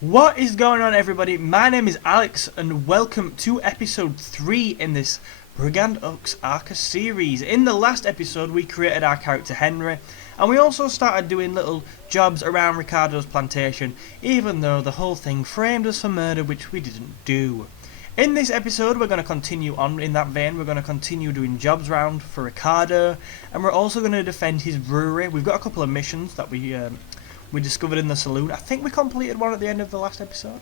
What is going on, everybody? My name is Alex and welcome to episode 3 in this Brigand Oaxaca series. In the last episode we created our character Henry, and we also started doing little jobs around Ricardo's plantation, even though the whole thing framed us for murder, which we didn't do. In this episode we're going to continue on in that vein. We're going to continue doing jobs round for Ricardo, and we're also going to defend his brewery. We've got a couple of missions that we discovered in the saloon. I think we completed one at the end of the last episode.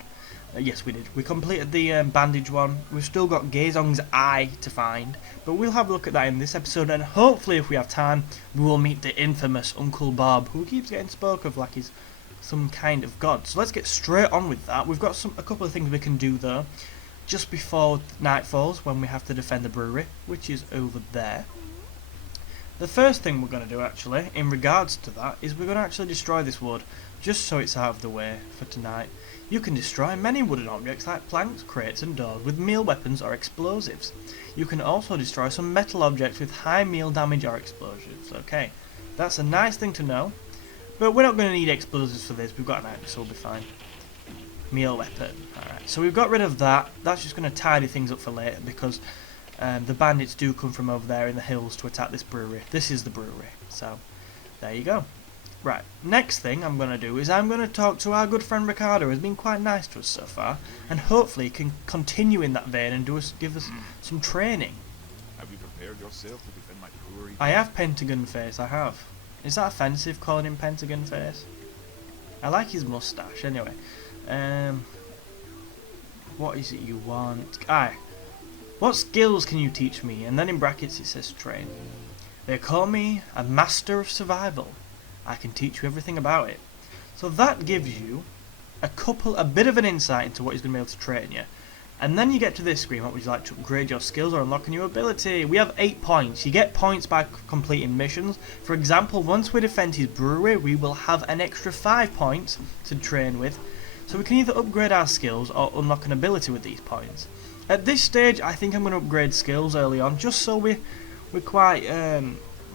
Yes, we did. We completed the bandage one. We've still got Gazong's eye to find, but we'll have a look at that in this episode, and hopefully if we have time we will meet the infamous Uncle Bob, who keeps getting spoke of like he's some kind of god. So let's get straight on with that. We've got a couple of things we can do though just before night falls, when we have to defend the brewery, which is over there. The first thing we're going to do actually in regards to that is we're going to actually destroy this wood, just so it's out of the way for tonight. You can destroy many wooden objects like planks, crates and doors with meal weapons or explosives. You can also destroy some metal objects with high meal damage or explosives. Okay, that's a nice thing to know, but we're not going to need explosives for this. We've got an axe, so we'll be fine. Meal weapon. Alright, so we've got rid of that. That's just going to tidy things up for later, because the bandits do come from over there in the hills to attack this brewery. This is the brewery, so there you go. Right, next thing I'm going to do is I'm going to talk to our good friend Ricardo, who's been quite nice to us so far, and hopefully can continue in that vein and give us some training. Have you prepared yourself to defend my brewery? I have Pentagon Face, I have. Is that offensive, calling him Pentagon Face? I like his moustache, anyway. What is it you want? What skills can you teach me? And then in brackets it says train. They call me a master of survival. I can teach you everything about it. So that gives you a bit of an insight into what he's going to be able to train you. And then you get to this screen. What would you like to upgrade your skills or unlock a new ability? We have 8 points. You get points by completing missions. For example, once we defend his brewery, we will have an extra 5 points to train with. So we can either upgrade our skills or unlock an ability with these points. At this stage, I think I'm going to upgrade skills early on, just so we're quite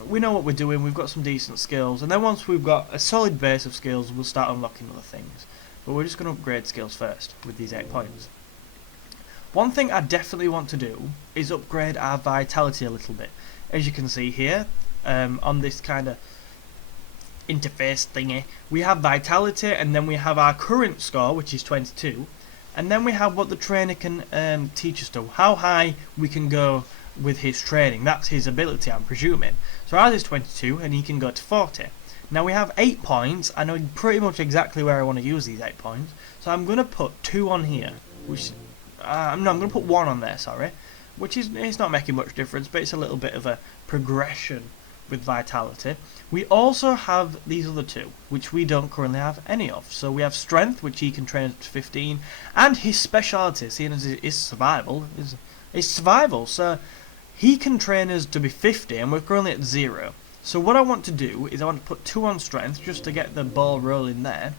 we know what we're doing. We've got some decent skills, and then once we've got a solid base of skills, we'll start unlocking other things. But we're just going to upgrade skills first with these 8 points. One thing I definitely want to do is upgrade our vitality a little bit. As you can see here, on this kind of interface thingy, we have vitality, and then we have our current score, which is 22. And then we have what the trainer can teach us to, how high we can go with his training. That's his ability, I'm presuming. So ours is 22 and he can go to 40. Now we have 8 points. I know pretty much exactly where I want to use these 8 points. So I'm going to put 2 on here. Which no, I'm going to put 1 on there, sorry. Which is, it's not making much difference, but it's a little bit of a progression with vitality. We also have these other 2, which we don't currently have any of. So we have strength, which he can train up to 15, and his speciality, seeing as it is survival, is survival. So he can train us to be 50, and we're currently at 0. So what I want to do is I want to put 2 on strength, just to get the ball rolling there.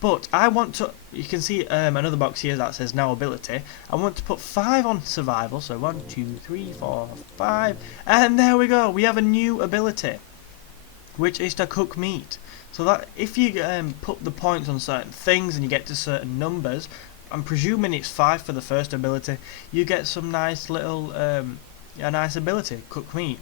But I want to, you can see another box here that says now ability. I want to put 5 on survival, so 1, 2, 3, 4, 5, and there we go, we have a new ability, which is to cook meat. So that if you put the points on certain things and you get to certain numbers, I'm presuming it's 5 for the first ability, you get some nice little, a nice ability, cook meat.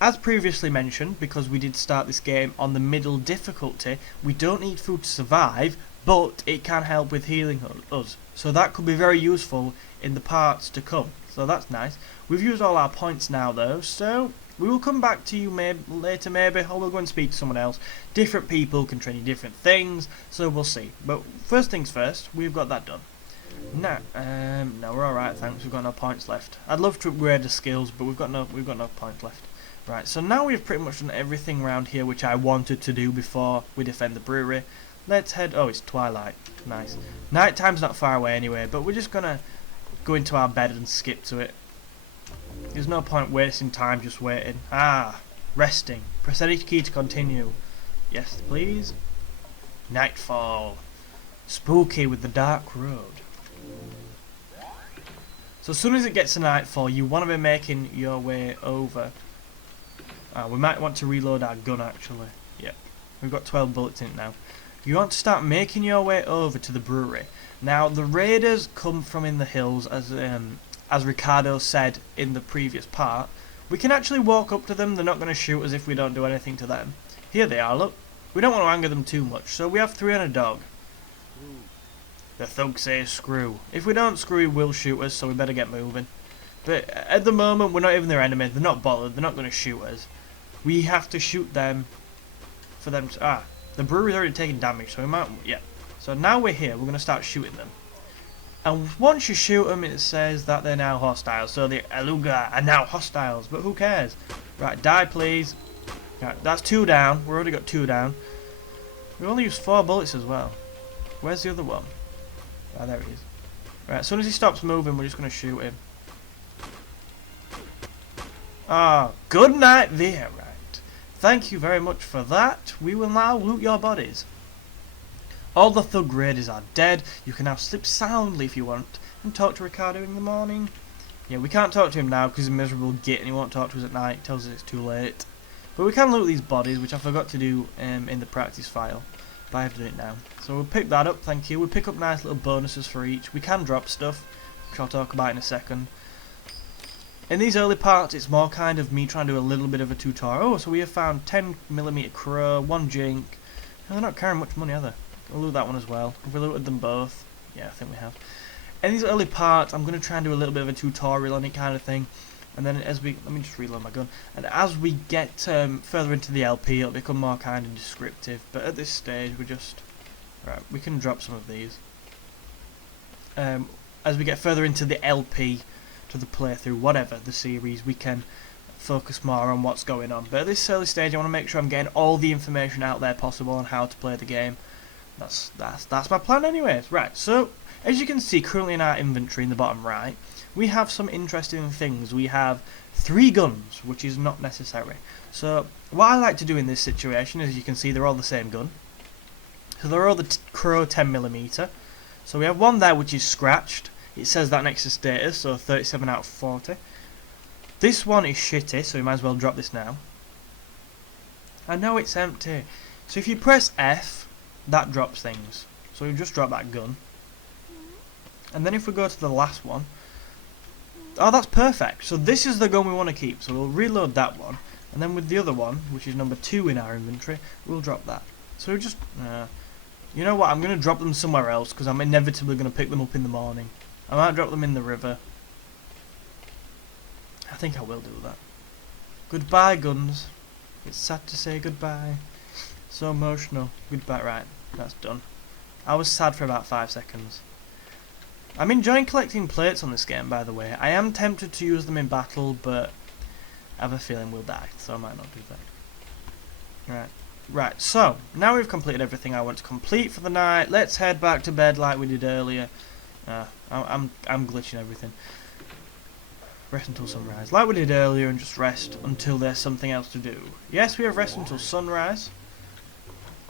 As previously mentioned, because we did start this game on the middle difficulty, we don't need food to survive, but it can help with healing us. So that could be very useful in the parts to come. So that's nice. We've used all our points now though, so we will come back to you later maybe, or we'll go and speak to someone else. Different people can train you different things, so we'll see. But first things first, we've got that done. No, we're alright, thanks. We've got no points left. I'd love to upgrade the skills, but we've got no points left. Right, so now we've pretty much done everything around here which I wanted to do before we defend the brewery. Let's head... oh, it's twilight. Nice. Night time's not far away anyway, but we're just gonna go into our bed and skip to it. There's no point wasting time just waiting. Resting. Press any key to continue. Yes, please. Nightfall. Spooky with the dark road. So as soon as it gets to nightfall, you want to be making your way over. We might want to reload our gun actually. Yep. We've got 12 bullets in it now. you want to start making your way over to the brewery. Now, the raiders come from in the hills, as Ricardo said in the previous part. We can actually walk up to them. They're not going to shoot us if we don't do anything to them. Here they are, look. We don't want to anger them too much, so we have 3 on a dog. The thug says screw. If we don't screw, he will shoot us, so we better get moving. But at the moment, we're not even their enemy. They're not bothered. They're not going to shoot us. We have to shoot them for them to... the brewery's already taken damage, so we might... Yeah. So now we're here. We're going to start shooting them. And once you shoot them, it says that they're now hostile. So the Aluga are now hostiles, but who cares? Right, die please. Right, that's 2 down. We've already got 2 down. We only used 4 bullets as well. Where's the other one? Ah, there he is. Right, as soon as he stops moving, we're just going to shoot him. Good night there, right. Thank you very much for that. We will now loot your bodies. All the thug raiders are dead. You can now sleep soundly if you want and talk to Ricardo in the morning. Yeah, we can't talk to him now because he's a miserable git and he won't talk to us at night. He tells us it's too late. But we can loot these bodies, which I forgot to do in the practice file. But I have to do it now. So we'll pick that up, thank you. We'll pick up nice little bonuses for each. We can drop stuff, which I'll talk about in a second. In these early parts, it's more kind of me trying to do a little bit of a tutorial. Oh, so we have found 10mm crow, 1 jink. And they're not carrying much money, are they? We'll loot that one as well. Have we looted them both? Yeah, I think we have. In these early parts, I'm going to try and do a little bit of a tutorial on it kind of thing. And then as we... Let me just reload my gun. And as we get further into the LP, it'll become more kind of descriptive. But at this stage, we just... Right, we can drop some of these. As we get further into the LP, to the playthrough, whatever, the series, we can focus more on what's going on. But at this early stage, I want to make sure I'm getting all the information out there possible on how to play the game. That's my plan anyways. Right, so as you can see currently in our inventory in the bottom right, we have some interesting things. We have 3 guns, which is not necessary. So what I like to do in this situation is, you can see they're all the same gun. So they're all the Crow 10mm. So we have one there which is scratched. It says that next to status, so 37 out of 40. This one is shitty, so we might as well drop this now. I know it's empty. So if you press F, that drops things. So we just drop that gun. And then if we go to the last one, oh, that's perfect. So this is the gun we want to keep. So we'll reload that one. And then with the other one, which is number 2 in our inventory, we'll drop that. So we just... you know what, I'm going to drop them somewhere else, because I'm inevitably going to pick them up in the morning. I might drop them in the river. I think I will do that. Goodbye, guns. It's sad to say goodbye. So emotional. Goodbye, right, that's done. I was sad for about 5 seconds. I'm enjoying collecting plates on this game, by the way. I am tempted to use them in battle, but I have a feeling we'll die, so I might not do that. Right, so, now we've completed everything I want to complete for the night. Let's head back to bed like we did earlier. I'm glitching everything. Rest until sunrise. Like we did earlier, and just rest until there's something else to do. Yes, we have rest until sunrise.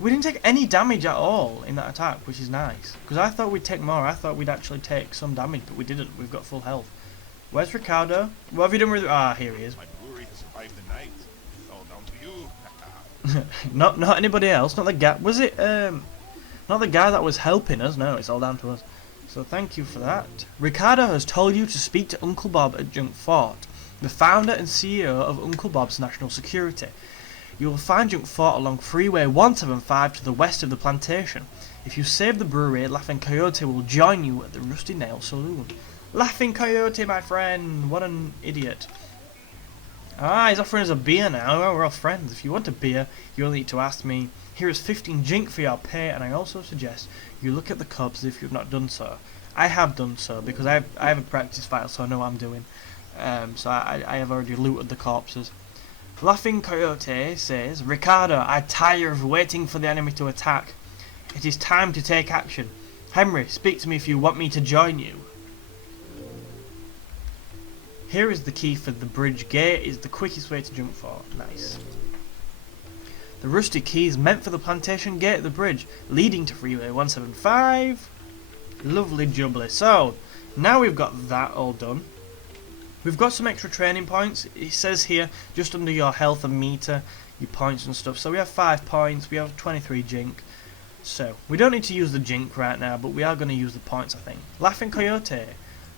We didn't take any damage at all in that attack, which is nice. Because I thought we'd take more. I thought we'd actually take some damage, but we didn't. We've got full health. Where's Ricardo? What have you done with... Ah, here he is. My brewery has survived the night. It's all down to you. Not anybody else. Not the guy... Was it... Not the guy that was helping us. No, it's all down to us. So thank you for that. Ricardo has told you to speak to Uncle Bob at Junk Fort, the founder and CEO of Uncle Bob's National Security. You will find Junk Fort along Freeway 175 to the west of the plantation. If you save the brewery, Laughing Coyote will join you at the Rusty Nail Saloon. Laughing Coyote, my friend! What an idiot. Ah, he's offering us a beer now. Well, we're all friends. If you want a beer, you only need to ask me. Here is 15 jink for your pay, and I also suggest you look at the corpses if you've not done so. I have done so, because I have a practice file, so I know what I'm doing. So I have already looted the corpses. Laughing Coyote says, Ricardo, I tire of waiting for the enemy to attack. It is time to take action. Henry, speak to me if you want me to join you. Here is the key for the bridge gate. Is the quickest way to jump for. Nice. The rusty key is meant for the plantation gate at the bridge, leading to Freeway 175. Lovely jubbly. So, now we've got that all done. We've got some extra training points. It says here, just under your health and meter, your points and stuff. So we have 5 points, we have 23 jink. So, we don't need to use the Jink right now, but we are going to use the points, I think. Laughing Coyote,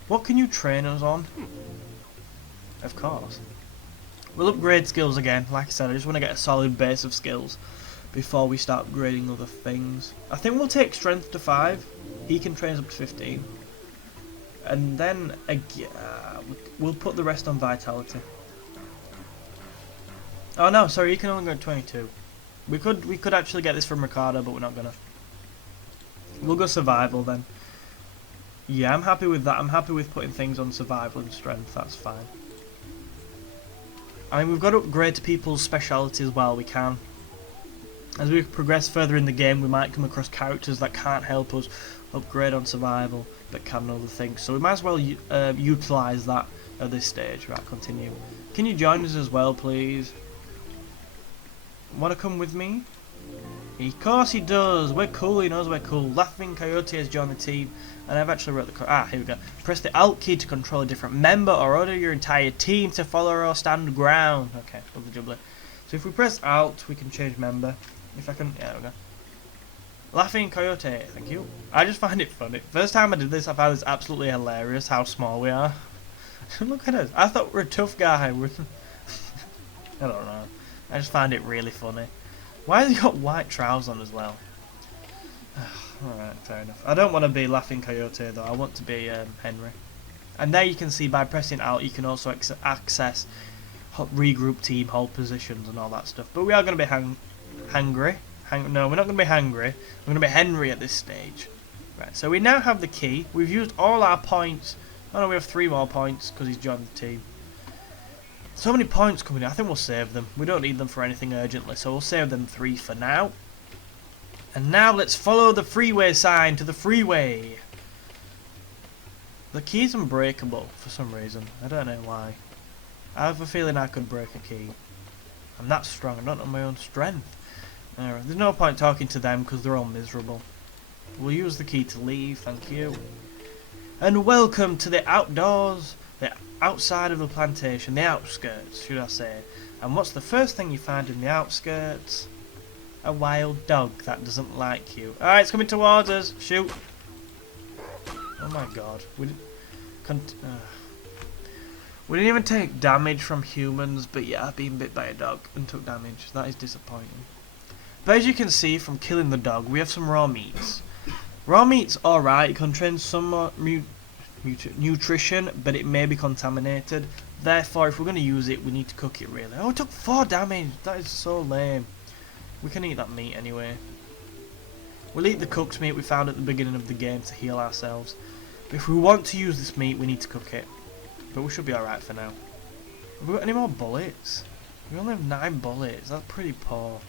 what can you train us on? Of course. We'll upgrade skills again. Like I said, I just want to get a solid base of skills before we start upgrading other things. I think we'll take Strength to 5. He can train us up to 15. And then, we'll put the rest on Vitality. Oh no, sorry, he can only go at 22. We could actually get this from Ricardo, but we're not gonna. We'll go Survival then. Yeah, I'm happy with that. I'm happy with putting things on Survival and Strength, that's fine. I mean, we've got to upgrade to people's speciality as well, we can. As we progress further in the game, we might come across characters that can't help us upgrade on Survival, but can other things. So we might as well utilise that at this stage. Right, continue. Can you join us as well, please? Want to come with me? Of course he does. We're cool, he knows we're cool. Laughing Coyote has joined the team. And I've actually wrote the... here we go. Press the Alt key to control a different member or order your entire team to follow or stand ground. Okay, lovely jubbly. So if we press Alt, we can change member. If I can... Yeah, there we go. Laughing Coyote, thank you. I just find it funny. First time I did this, I found this absolutely hilarious how small we are. Look at us. I thought we were a tough guy. I don't know. I just find it really funny. Why has he got white trousers on as well? Alright, fair enough. I don't want to be Laughing Coyote though, I want to be Henry. And there you can see by pressing Alt you can also access regroup team, hold positions and all that stuff. But we are going to be hungry. No, we're not going to be hungry. We're going to be Henry at this stage. Right, so we now have the key. We've used all our points. Oh no, we have 3 more points because he's joined the team. So many points coming in, I think we'll save them. We don't need them for anything urgently, so we'll save them 3 for now. And now let's follow the freeway sign to the freeway. The key's unbreakable for some reason. I don't know why. I have a feeling I could break a key. I'm that strong, I don't know my own strength. Anyway, there's no point talking to them because they're all miserable. We'll use the key to leave, thank you. And welcome to the outdoors, the outside of the plantation, the outskirts, should I say. And what's the first thing you find in the outskirts? A wild dog that doesn't like you. Alright, it's coming towards us. Shoot. Oh my god. We didn't even take damage from humans, but yeah, I've been bit by a dog and took damage. That is disappointing. But as you can see from killing the dog, we have some raw meats. Raw meat's alright, it contains some more nutrition, but it may be contaminated. Therefore, if we're going to use it, we need to cook it really. Oh, it took 4 damage. That is so lame. We can eat that meat anyway. We'll eat the cooked meat we found at the beginning of the game to heal ourselves. But if we want to use this meat, we need to cook it. But we should be alright for now. Have we got any more bullets? We only have 9 bullets. That's pretty poor.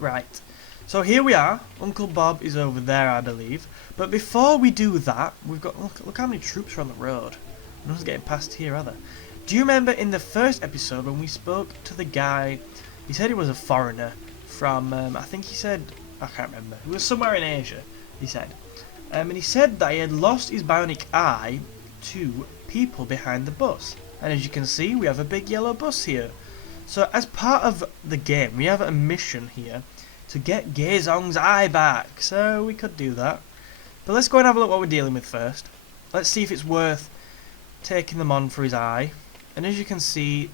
Right. So here we are. Uncle Bob is over there, I believe. But before we do that, we've got... Look how many troops are on the road. No one's getting past here, are there? Do you remember in the first episode when we spoke to the guy... He said he was a foreigner from, I think he said, I can't remember. He was somewhere in Asia, he said. And he said that he had lost his bionic eye to people behind the bus. And as you can see, we have a big yellow bus here. So as part of the game, we have a mission here to get Gaezong's eye back. So we could do that. But let's go and have a look what we're dealing with first. Let's see if it's worth taking them on for his eye. And as you can see,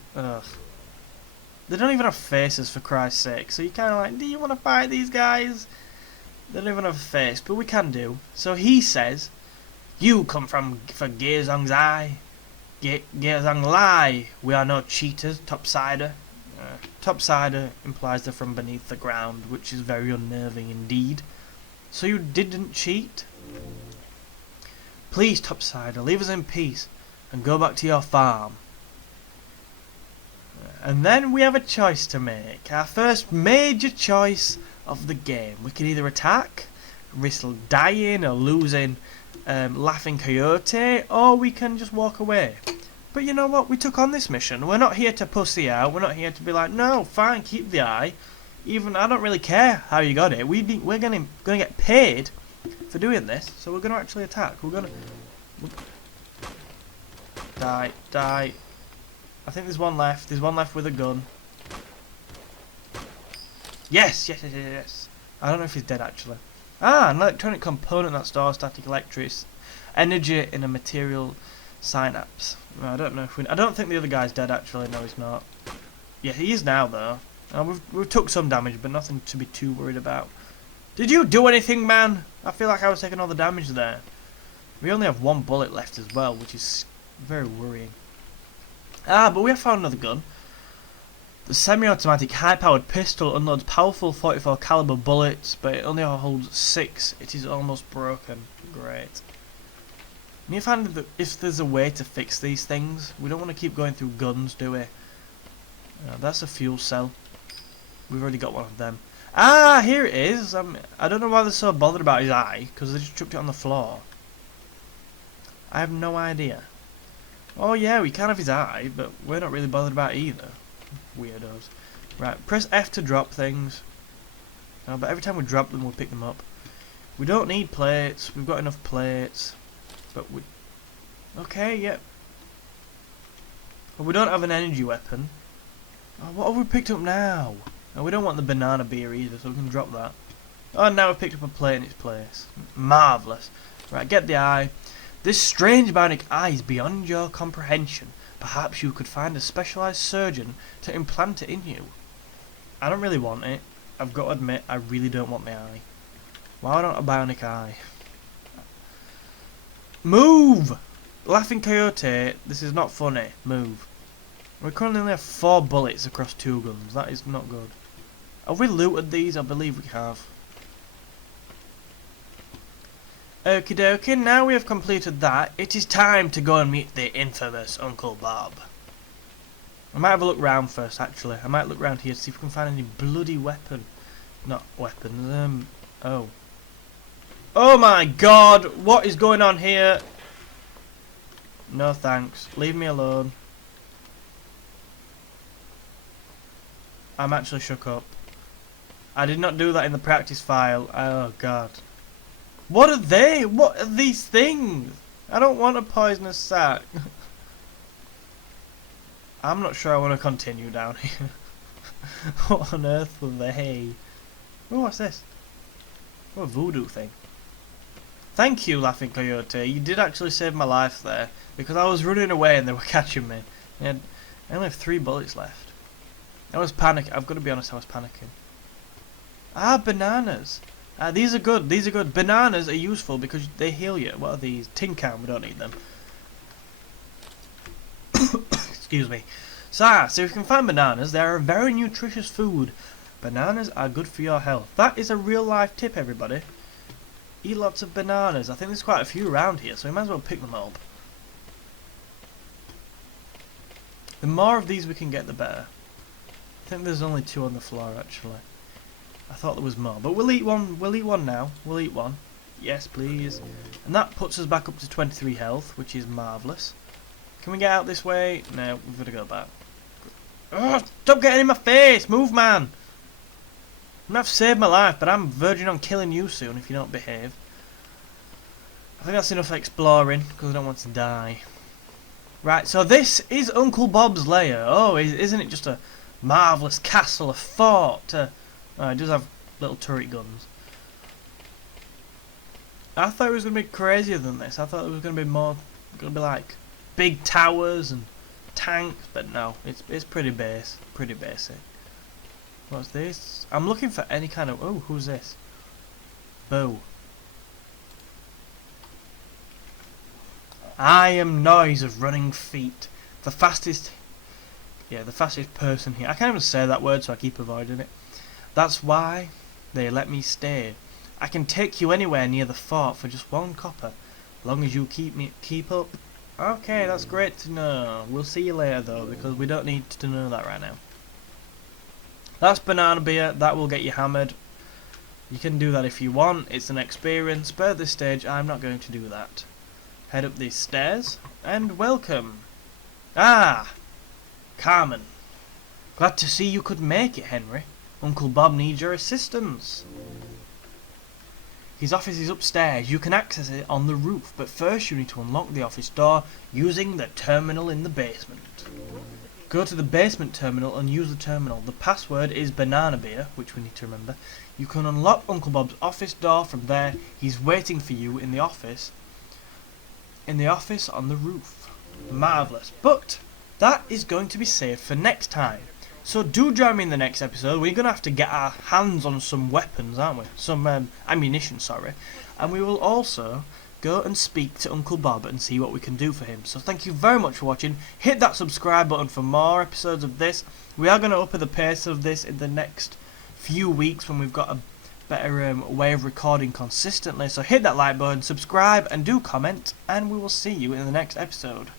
they don't even have faces, for Christ's sake. So you're kind of like, do you want to fight these guys? They don't even have a face, but we can do. So he says, you come for Gaezong's eye. Gaezong lie. We are no cheaters, topsider. Topsider implies they're from beneath the ground, which is very unnerving indeed. So you didn't cheat? Please, topsider, leave us in peace and go back to your farm. And then we have a choice to make. Our first major choice of the game. We can either attack, risk dying or losing Laughing Coyote, or we can just walk away. But you know what? We took on this mission. We're not here to pussy out. We're not here to be like, no, fine, keep the eye. Even I don't really care how you got it. We're gonna get paid for doing this, so we're gonna actually attack. We're gonna die. I think there's one left. There's one left with a gun. Yes. I don't know if he's dead actually. Ah, an electronic component that stores static electric energy in a material synapse. I don't know if I don't think the other guy's dead actually. No, he's not. Yeah, he is now though. We've took some damage, but nothing to be too worried about. Did you do anything, man? I feel like I was taking all the damage there. We only have one bullet left as well, which is very worrying. Ah, but we have found another gun. The semi-automatic high-powered pistol unloads powerful 44 caliber bullets, but it only holds 6. It is almost broken. Great. Need to find if there's a way to fix these things. We don't want to keep going through guns, do we? That's a fuel cell. We've already got one of them. Ah, here it is. I don't know why they're so bothered about his eye, because they just chucked it on the floor. I have no idea. Oh yeah, we can have his eye, but we're not really bothered about it either. Weirdos. Right, press F to drop things. But every time we drop them, we'll pick them up. We don't need plates. We've got enough plates. But we... Okay, yep. But we don't have an energy weapon. Oh, what have we picked up now? Oh, we don't want the banana beer either, so we can drop that. Oh, now we've picked up a plate in its place. Marvellous. Right, get the eye. This strange bionic eye is beyond your comprehension. Perhaps you could find a specialised surgeon to implant it in you. I don't really want it. I've got to admit, I really don't want the eye. Why not a bionic eye? Move! Laughing Coyote, this is not funny. Move. We currently only have 4 bullets across 2 guns. That is not good. Have we looted these? I believe we have. Okie dokie, now we have completed that, it is time to go and meet the infamous Uncle Bob. I might have a look round first, actually. I might look round here to see if we can find any bloody weapon. Not weapons, oh. Oh my god, what is going on here? No thanks, leave me alone. I'm actually shook up. I did not do that in the practice file, oh god. What are they? What are these things? I don't want a poisonous sack. I'm not sure I want to continue down here. What on earth were they? Oh, what's this? What a voodoo thing. Thank you, Laughing Coyote. You did actually save my life there. Because I was running away and they were catching me. I only have 3 bullets left. I was panicking. I've got to be honest, I was panicking. Ah, bananas. These are good, these are good. Bananas are useful because they heal you. What are these? Tin can, we don't need them. Excuse me. So if you can find bananas, they are a very nutritious food. Bananas are good for your health. That is a real life tip, everybody. Eat lots of bananas. I think there's quite a few around here, so we might as well pick them up. The more of these we can get, the better. I think there's only 2 on the floor, actually. I thought there was more, but we'll eat one. We'll eat one now. We'll eat one. Yes, please. And that puts us back up to 23 health, which is marvellous. Can we get out this way? No, we've got to go back. Oh, stop getting in my face! Move, man! I might have saved my life, but I'm verging on killing you soon if you don't behave. I think that's enough exploring, because I don't want to die. Right, so this is Uncle Bob's lair. Oh, isn't it just a marvellous castle, a fort? Oh, it does have little turret guns. I thought it was going to be crazier than this. I thought it was going to be more, going to be like big towers and tanks, but no, it's pretty basic. What's this? I'm looking for any kind of... Oh, who's this? Boo. I am noise of running feet. The fastest... Yeah, the fastest person here. I can't even say that word, so I keep avoiding it. That's why they let me stay. I can take you anywhere near the fort for just 1 copper, long as you keep up. Okay, that's great to know. We'll see you later though, because we don't need to know that right now. That's banana beer. That will get you hammered. You can do that if you want. It's an experience, but at this stage, I'm not going to do that. Head up these stairs and welcome. Ah, Carmen. Glad to see you could make it, Henry. Uncle Bob needs your assistance. His office is upstairs. You can access it on the roof, but first you need to unlock the office door using the terminal in the basement. Go to the basement terminal and use the terminal. The password is banana beer, which we need to remember. You can unlock Uncle Bob's office door from there. He's waiting for you in the office. In the office on the roof. Marvellous. But that is going to be saved for next time. So do join me in the next episode. We're going to have to get our hands on some weapons, aren't we? Some ammunition, sorry. And we will also go and speak to Uncle Bob and see what we can do for him. So thank you very much for watching. Hit that subscribe button for more episodes of this. We are going to up the pace of this in the next few weeks when we've got a better way of recording consistently. So hit that like button, subscribe and do comment, and we will see you in the next episode.